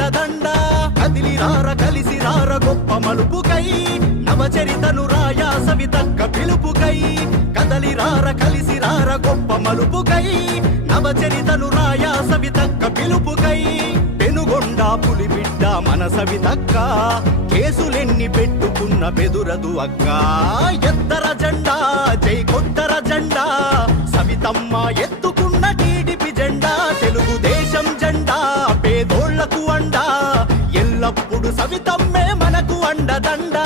అండదండ కదిలి రార కలిసి రార గొప్ప మలుపుకై నవచరితను రాయా సవితక్క పిలుపుకై కదలి రార కలిసి రార గొప్ప మలుపుకై నవచరితను రాయా సవితక్క పిలుపుకై పెనుగొండ పులిబిడ్డ మన సవితక్క కేసులెన్ని పెట్టుకున్న బెదురదు అక్క ఎత్తర జెండా జై కొత్తర జెండా సవితమ్మ ఎత్తుకున్న టీడీపీ జెండా తెలుగుదేశం జెండా పేదోళ్లకు అండా ఎల్లప్పుడు సవితమ్మే మనకు అండదండ